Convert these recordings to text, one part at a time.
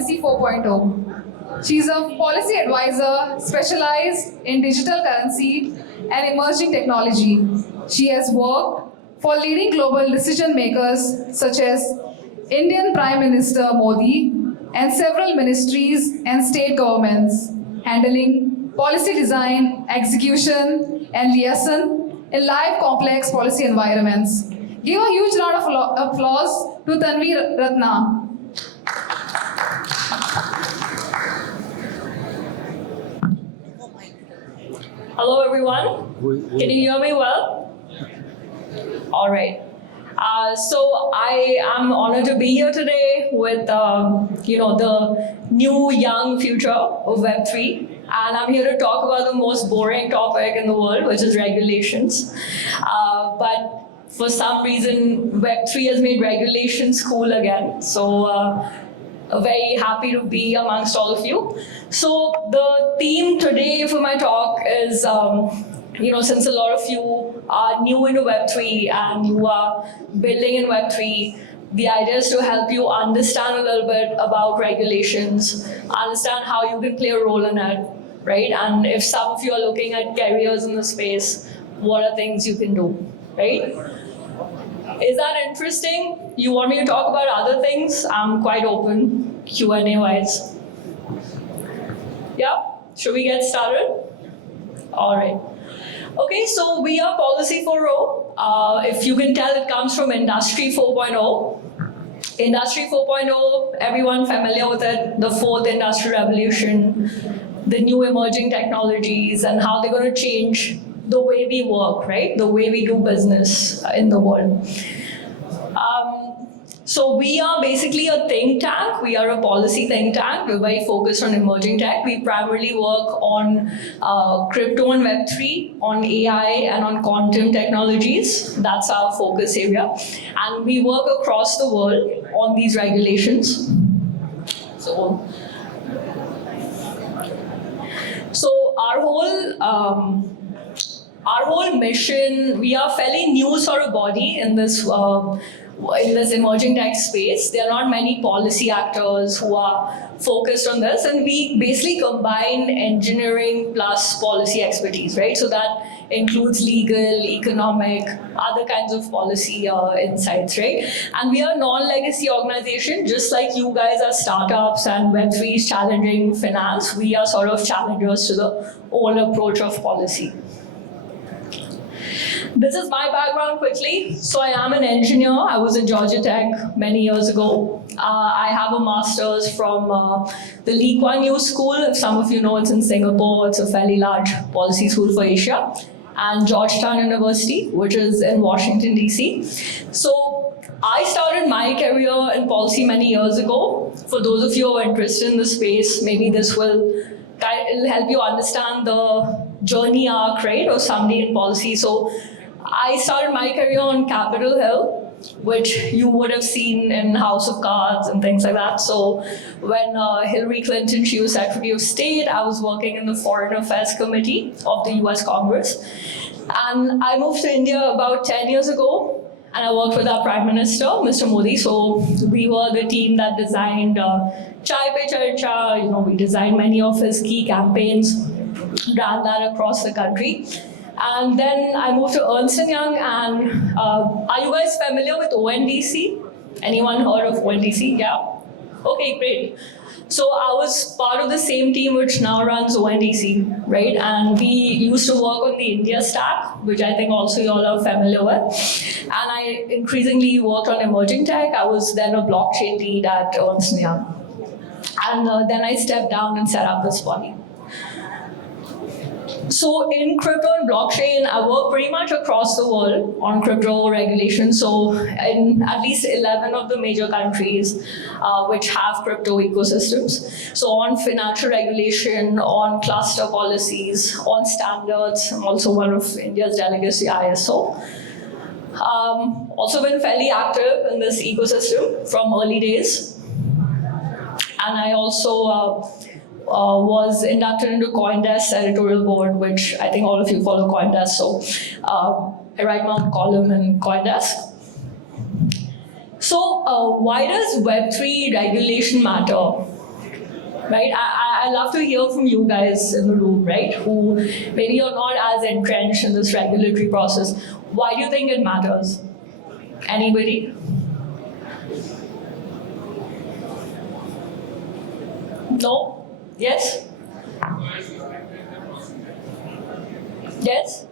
Policy 4.0. She's a policy advisor specialized in digital currency and emerging technology. She has worked for leading global decision makers such as Indian Prime Minister Modi and several ministries and state governments, handling policy design, execution, and liaison in live complex policy environments. Give a huge round of applause to Tanvi Ratna. Hello everyone, can you hear me well? All right. So I am honored to be here today with the new young future of Web3, and I'm here to talk about the most boring topic in the world, which is regulations. But for some reason, Web3 has made regulations cool again. So very happy to be amongst all of you. So the theme today for my talk is, since a lot of you are new into Web3 and you are building in Web3, the idea is to help you understand a little bit about regulations, understand how you can play a role in it, right? And if some of you are looking at careers in the space, what are things you can do, right? Is that interesting? You want me to talk about other things? I'm quite open, Q&A wise. Yeah, should we get started? All right. Okay, so we are Policy 4.0. If you can tell, it comes from Industry 4.0. Industry 4.0, everyone familiar with it, the fourth industrial revolution, the new emerging technologies, and how they're going to change the way we work, right? The way we do business in the world. So we are basically a think tank. We are a policy think tank. We're very focused on emerging tech. We primarily work on crypto and Web3, on AI and on quantum technologies. That's our focus area. And we work across the world on these regulations. So our whole mission, we are fairly new sort of body in this emerging tech space. There are not many policy actors who are focused on this, and we basically combine engineering plus policy expertise, right? So that includes legal, economic, other kinds of policy insights, right? And we are a non-legacy organization, just like you guys are startups and Web3 is challenging finance. We are sort of challengers to the old approach of policy. This is my background quickly. So I am an engineer. I was at Georgia Tech many years ago. I have a master's from the Lee Kuan Yew School. If some of you know, it's in Singapore. It's a fairly large policy school for Asia. And Georgetown University, which is in Washington, DC. So I started my career in policy many years ago. For those of you who are interested in the space, maybe this will help you understand the journey arc, right, of somebody in policy. So I started my career on Capitol Hill, which you would have seen in House of Cards and things like that. So when Hillary Clinton, she was Secretary of State, I was working in the Foreign Affairs Committee of the US Congress. And I moved to India about 10 years ago, and I worked with our Prime Minister, Mr. Modi. So we were the team that designed Chai Pe Charcha. We designed many of his key campaigns, ran that across the country. And then I moved to Ernst & Young, and are you guys familiar with ONDC? Anyone heard of ONDC? Yeah? Okay, great. So I was part of the same team which now runs ONDC, right? And we used to work on the India stack, which I think also you all are familiar with. And I increasingly worked on emerging tech. I was then a blockchain lead at Ernst & Young. And then I stepped down and set up this body. So in crypto and blockchain, I work pretty much across the world on crypto regulation. So in at least 11 of the major countries which have crypto ecosystems. So on financial regulation, on cluster policies, on standards. I'm also one of India's delegates to ISO. Also been fairly active in this ecosystem from early days. And I also was inducted into CoinDesk's editorial board, which I think all of you follow CoinDesk. So I write my own column in CoinDesk. So why does Web3 regulation matter? right? I love to hear from you guys in the room, right? Who maybe you're not as entrenched in this regulatory process. Why do you think it matters? Anybody? No? Yes? Yes?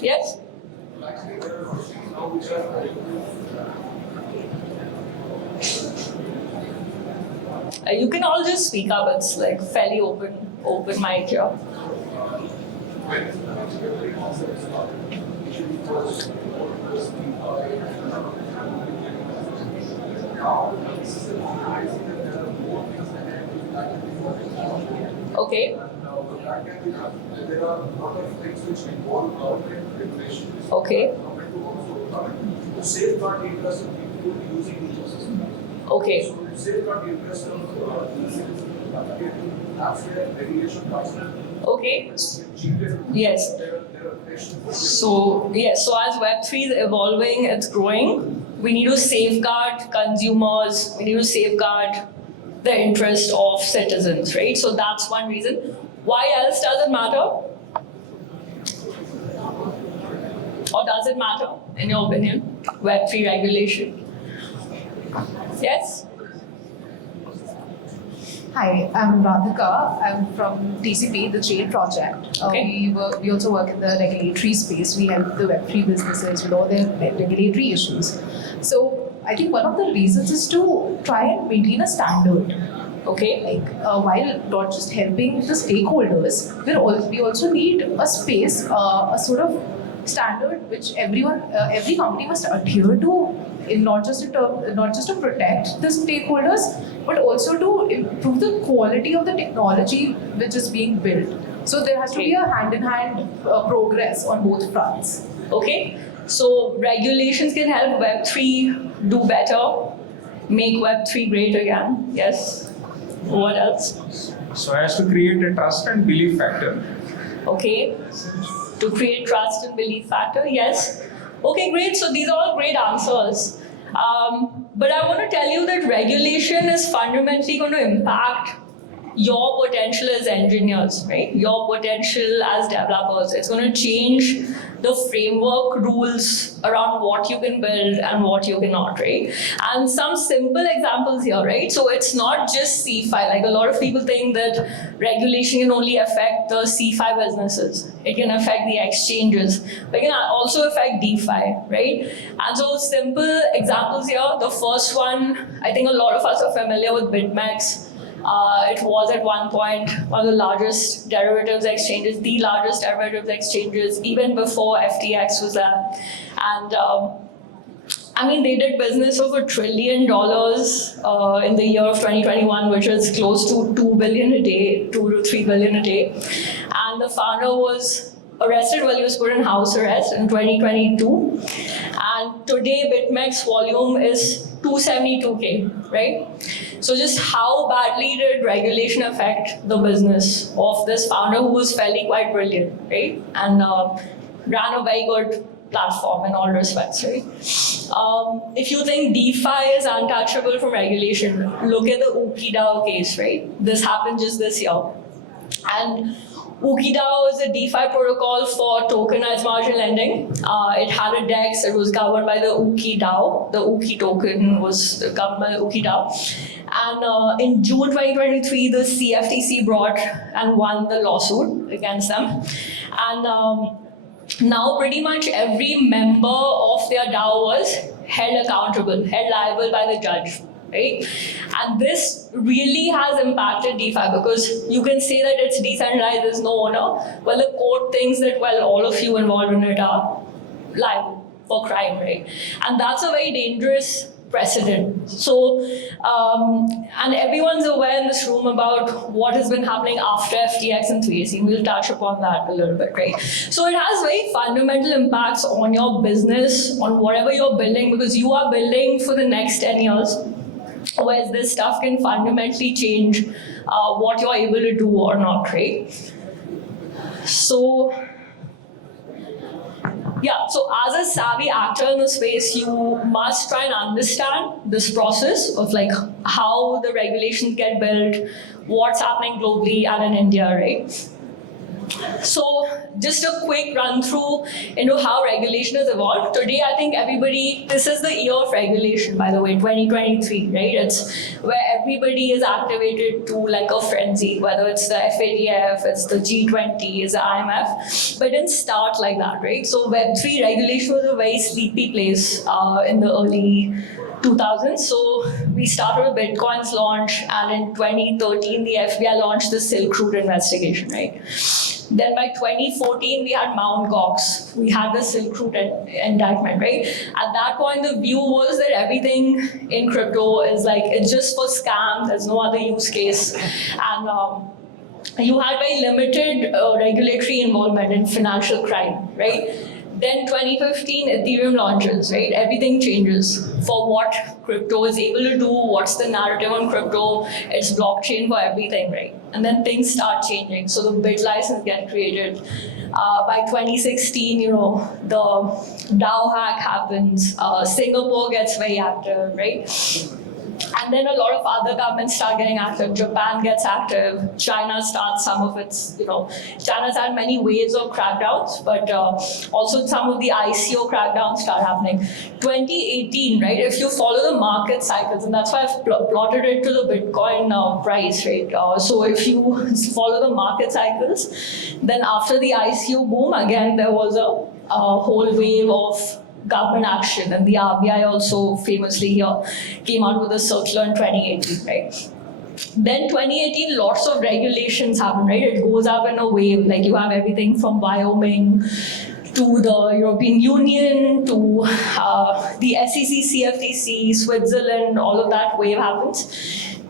Yes? You can all just speak up. It's like fairly open mic here. Okay. There are a lot of things which involve government regulations. Okay. To safeguard the interest of people using the ecosystem. Okay. So to safeguard the interest of that's where regulation comes in. Okay. Yes. So yes. So as Web3 is evolving, it's growing. We need to safeguard consumers. We need to safeguard the interest of citizens, right? So that's one reason. Why else does it matter? Or does it matter, in your opinion? Web3 regulation? Yes? Hi, I'm Radhika. I'm from TCP, the Chain Project. Okay. We also work in the regulatory space. We help the Web3 businesses with all their regulatory issues. So I think one of the reasons is to try and maintain a standard. Okay. While not just helping the stakeholders, we also need a space, a sort of standard which every company must adhere to, not just to protect the stakeholders, but also to improve the quality of the technology which is being built. So there has to be a hand-in-hand progress on both fronts. Okay. So regulations can help Web3 do better, make Web3 great again. Yes. What else? So as to create a trust and belief factor. Okay. To create trust and belief factor. Yes. Okay, great. So these are all great answers. But I want to tell you that regulation is fundamentally going to impact your potential as engineers, right? Your potential as developers. It's going to change the framework rules around what you can build and what you cannot, right? And some simple examples here, right? So it's not just CeFi. Like a lot of people think that regulation can only affect the CeFi businesses. It can affect the exchanges, but it can also affect DeFi, right? And so simple examples here. The first one, I think a lot of us are familiar with BitMEX. It was at one point one of the largest derivatives exchanges, the largest derivatives exchanges, even before FTX was there. And I mean, they did business of $1 trillion in the year of 2021, which is close to 2 billion a day, 2 to 3 billion a day. And the founder was arrested while he was put in house arrest in 2022. And today, BitMEX volume is 272K, right? So just how badly did regulation affect the business of this founder who was fairly quite brilliant, right? And ran a very good platform in all respects, right? If you think DeFi is untouchable from regulation, look at the UkiDAO case, right? This happened just this year. And UkiDAO is a DeFi protocol for tokenized margin lending. It had a DEX, it was governed by the UkiDAO. The Uki token was governed by the UkiDAO. And in June 2023, the CFTC brought and won the lawsuit against them. And now pretty much every member of their DAO was held accountable, held liable by the judge. Right? And this really has impacted DeFi because you can say that it's decentralized, there's no owner. Well, the court thinks that, well, all of you involved in it are liable for crime, right? And that's a very dangerous precedent. So, and everyone's aware in this room about what has been happening after FTX and 3AC. We'll touch upon that a little bit, right? So it has very fundamental impacts on your business, on whatever you're building, because you are building for the next 10 years. Whereas this stuff can fundamentally change what you're able to do or not, right? So Yeah, so as a savvy actor in the space, you must try and understand this process of like how the regulations get built, what's happening globally and in India, right? So just a quick run through into how regulation has evolved. Today, I think everybody, this is the year of regulation, by the way, 2023, right? It's where everybody is activated to like a frenzy, whether it's the FATF, it's the G20, it's the IMF, but it didn't start like that, right? So Web3 regulation was a very sleepy place in the early 2000s. So we started with Bitcoin's launch, and in 2013, the FBI launched the Silk Route investigation, right? Then by 2014, we had Mt. Gox. We had the Silk Route indictment, right? At that point, the view was that everything in crypto is like, it's just for scams, there's no other use case. And you had very limited regulatory involvement in financial crime, right? Then 2015, Ethereum launches, right? Everything changes for what crypto is able to do, what's the narrative on crypto, it's blockchain for everything, right? And then things start changing. So the bit license get created. By 2016, you know, the DAO hack happens. Singapore gets very active, right? And then a lot of other governments start getting active. Japan gets active. China starts some of its, you know, China's had many waves of crackdowns, but also some of the ICO crackdowns start happening. 2018, right? If you follow the market cycles, and that's why I've plotted it to the Bitcoin price, right? So if you follow the market cycles, then after the ICO boom, again, there was a whole wave of government action, and the RBI also famously here came out with a circular in 2018, right? Then 2018, lots of regulations happen, right? It goes up in a wave, like you have everything from Wyoming to the European Union to the SEC, CFTC, Switzerland, all of that wave happens.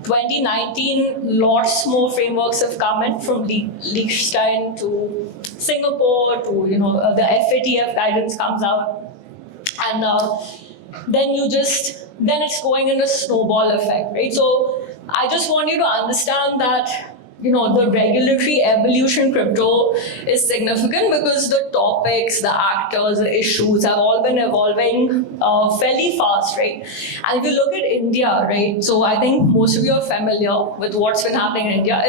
2019, lots more frameworks have come in, from Liechtenstein to Singapore to, you know, the FATF guidance comes out. And then it's going in a snowball effect, right? So I just want you to understand that, you know, the regulatory evolution in crypto is significant because the topics, the actors, the issues have all been evolving fairly fast, right? And if you look at India, right, so I think most of you are familiar with what's been happening in India.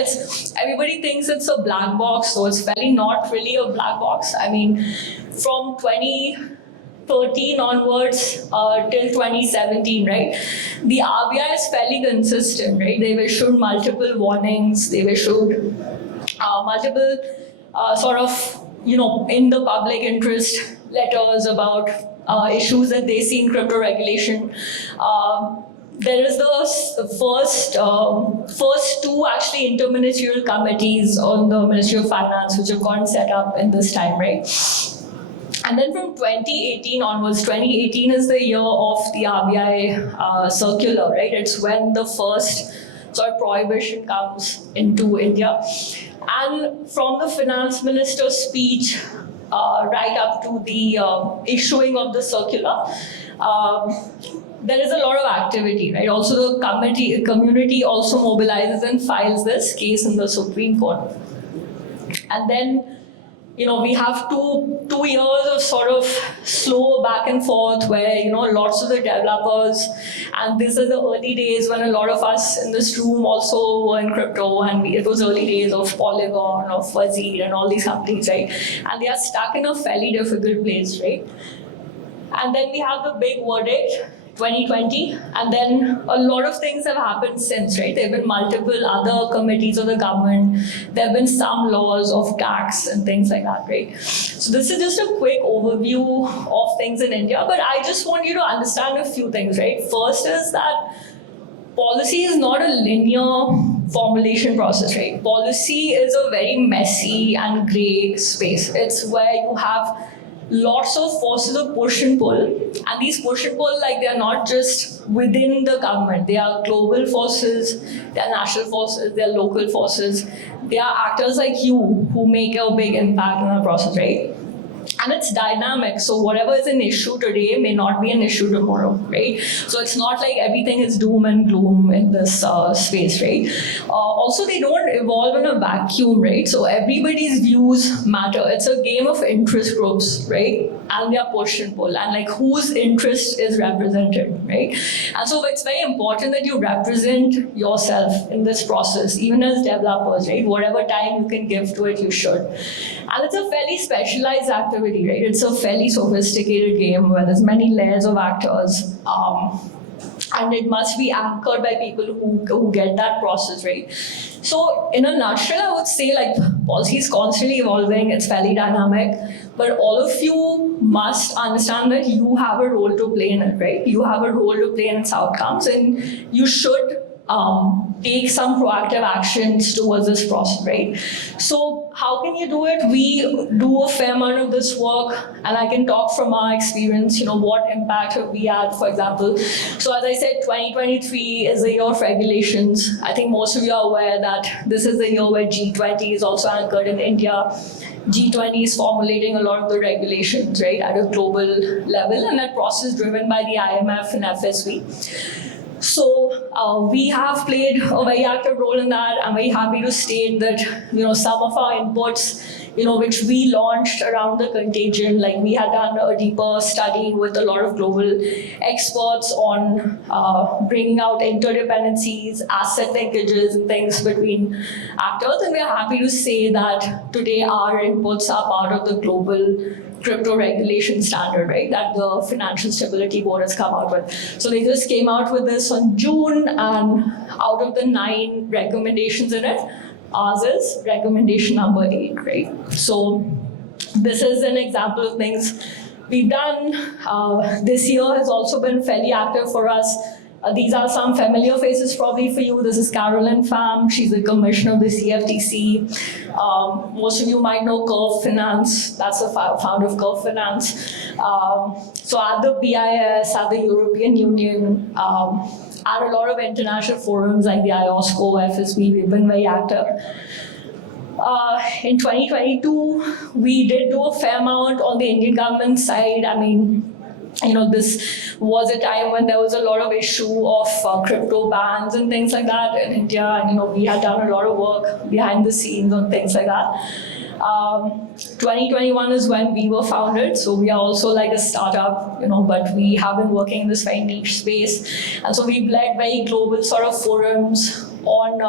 Everybody thinks it's a black box, so it's fairly not really a black box. I mean, from 2013 onwards till 2017, right? The RBI is fairly consistent, right? They've issued multiple warnings, they've issued multiple sort of, you know, in the public interest letters about issues that they see in crypto regulation. There is the first two actually interministerial committees on the Ministry of Finance, which have gotten set up in this time, right? And then from 2018 onwards, 2018 is the year of the RBI circular, right? It's when the first sort of prohibition comes into India. And from the finance minister's speech right up to the issuing of the circular, there is a lot of activity, right? Also, the community also mobilizes and files this case in the Supreme Court. And then, you know, we have two years of sort of slow back and forth where, you know, lots of the developers, and these are the early days when a lot of us in this room also were in crypto, and it was early days of Polygon, of Fuzzy, and all these companies, right? And they are stuck in a fairly difficult place, right? And then we have the big verdict, 2020, and then a lot of things have happened since, right? There have been multiple other committees of the government. There have been some laws of tax and things like that, right? So this is just a quick overview of things in India, but I just want you to understand a few things, right? First is that policy is not a linear formulation process, right? Policy is a very messy and gray space. It's where you have lots of forces of push and pull, and these push and pull, like, they're not just within the government. They are global forces, they're national forces, they're local forces. They are actors like you who make a big impact in the process, right? And it's dynamic, so whatever is an issue today may not be an issue tomorrow, right? So it's not like everything is doom and gloom in this space, right? also they don't evolve in a vacuum, right? So everybody's views matter. It's a game of interest groups, right? And they are push and pull, and like whose interest is represented, right? And so it's very important that you represent yourself in this process, even as developers, right? Whatever time you can give to it, you should. And it's a fairly specialized activity, right? It's a fairly sophisticated game where there's many layers of actors. And it must be anchored by people who get that process right. So in a nutshell, I would say like policy is constantly evolving, it's fairly dynamic, but all of you must understand that you have a role to play in it, right? You have a role to play in its outcomes, and you should take some proactive actions towards this process, right? So how can you do it? We do a fair amount of this work, and I can talk from our experience, what impact have we had, for example. So as I said, 2023 is the year of regulations. I think most of you are aware that this is the year where G20 is also anchored in India. G20 is formulating a lot of the regulations, right, at a global level, and that process is driven by the IMF and FSB. So we have played a very active role in that. I'm very happy to state that some of our inputs, which we launched around the contagion, like we had done a deeper study with a lot of global experts on bringing out interdependencies, asset linkages, and things between actors. And we're happy to say that today our inputs are part of the global crypto regulation standard, right, that the Financial Stability Board has come out with. So they just came out with this on June, and out of the 9 recommendations in it, ours is recommendation number 8, right? So this is an example of things we've done. This year has also been fairly active for us. These are some familiar faces probably for you. This is Carolyn Pham. She's the commissioner of the CFTC. Most of you might know Curve Finance. That's the founder of Curve Finance. So at the BIS, at the European Union, at a lot of international forums like the IOSCO, FSB, we've been very active. In 2022, we did do a fair amount on the Indian government side. I mean, this was a time when there was a lot of issue of crypto bans and things like that in India. And, we had done a lot of work behind the scenes on things like that. 2021 is when we were founded, so we are also like a startup, but we have been working in this very niche space. And so we've led very global sort of forums on,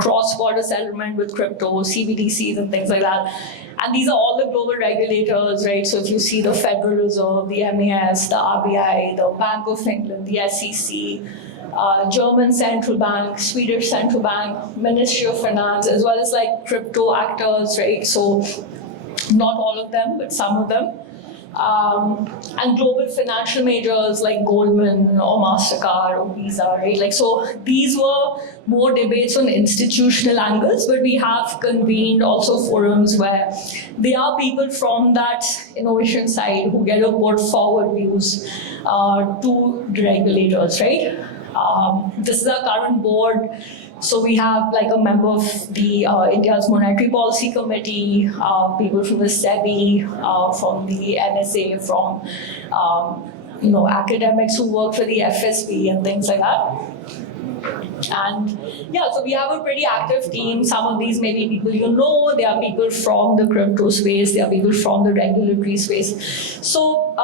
cross-border settlement with crypto, CBDCs and things like that. And these are all the global regulators, right? So if you see the Federal Reserve, the MAS, the RBI, the Bank of England, the SEC, German Central Bank, Swedish Central Bank, Ministry of Finance, as well as like crypto actors, right? So not all of them, but some of them. And global financial majors like Goldman or MasterCard or Visa, right? Like, so these were more debates on institutional angles, but we have convened also forums where there are people from that innovation side who get to put forward views to the regulators, right? This is our current board. So we have like a member of the India's Monetary Policy Committee, people from the SEBI, from the NSA, from academics who work for the FSB and things like that. And yeah, so we have a pretty active team. Some of these may be people they are people from the crypto space, they are people from the regulatory space. So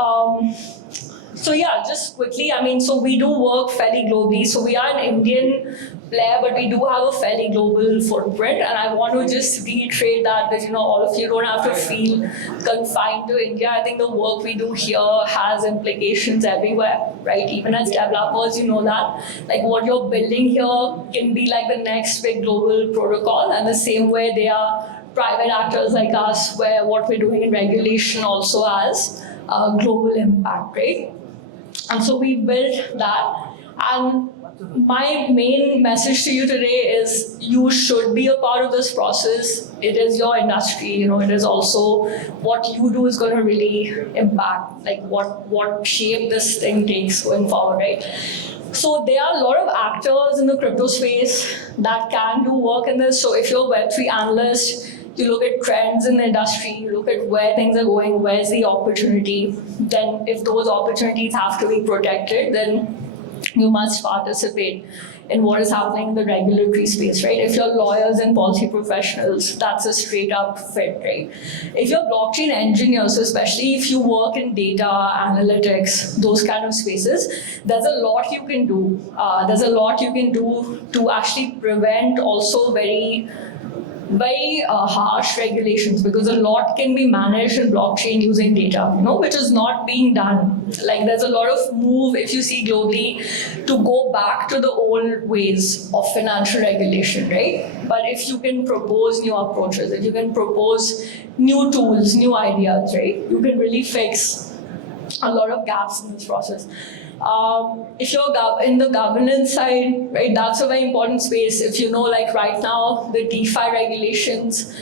yeah, just quickly, so we do work fairly globally. So we are an Indian player, but we do have a fairly global footprint. And I want to just reiterate that all of you don't have to feel confined to India. I think the work we do here has implications everywhere, right? Even as developers, that. Like what you're building here can be like the next big global protocol. And the same way they are private actors like us, where what we're doing in regulation also has a global impact, right? And so we built that. And my main message to you today is you should be a part of this process. It is your industry, it is also what you do is going to really impact, like what shape this thing takes going forward, right? So there are a lot of actors in the crypto space that can do work in this. So if you're a Web3 analyst, you look at trends in the industry, you look at where things are going, where's the opportunity. Then if those opportunities have to be protected, then you must participate in what is happening in the regulatory space, right? If you're lawyers and policy professionals, that's a straight up fit, right? If you're blockchain engineers, so especially if you work in data analytics, those kind of spaces, there's a lot you can do. There's a lot you can do to actually prevent also very harsh regulations, because a lot can be managed in blockchain using data, which is not being done. Like there's a lot of move, if you see globally, to go back to the old ways of financial regulation, right? But if you can propose new approaches, if you can propose new tools, new ideas, right, you can really fix a lot of gaps in this process. If you're in the governance side, right, that's a very important space. If you know, like right now, the DeFi regulations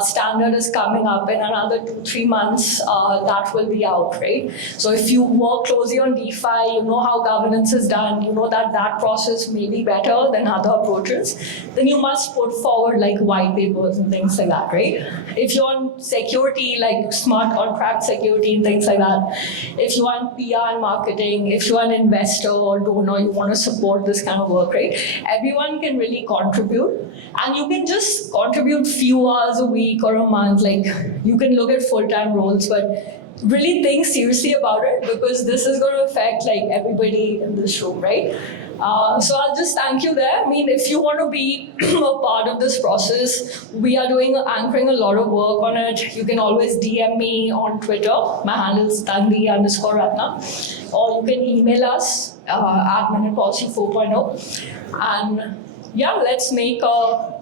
standard is coming up in another 2-3 months, that will be out, right? So if you work closely on DeFi, you know how governance is done, you know that that process may be better than other approaches, then you must put forward like white papers and things like that, right? If you're on security, like smart contract security and things like that, if you want PR and marketing, if you're an investor or donor, you want to support this kind of work, right? Everyone can really contribute, and you can just contribute few hours a week or a month. Like you can look at full-time roles, but really think seriously about it, because this is going to affect like everybody in this room, right? So I'll just thank you there. I mean, if you want to be a part of this process, we are anchoring a lot of work on it. You can always DM me on Twitter. My handle is Tanvi_Ratna. Or you can email us admin at Policy 4.0. And yeah, let's make a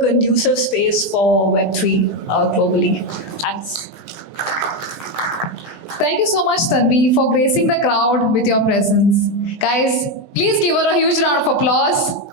conducive space for Web3 globally. Thanks. Thank you so much, Tanvi, for gracing the crowd with your presence. Guys, please give her a huge round of applause.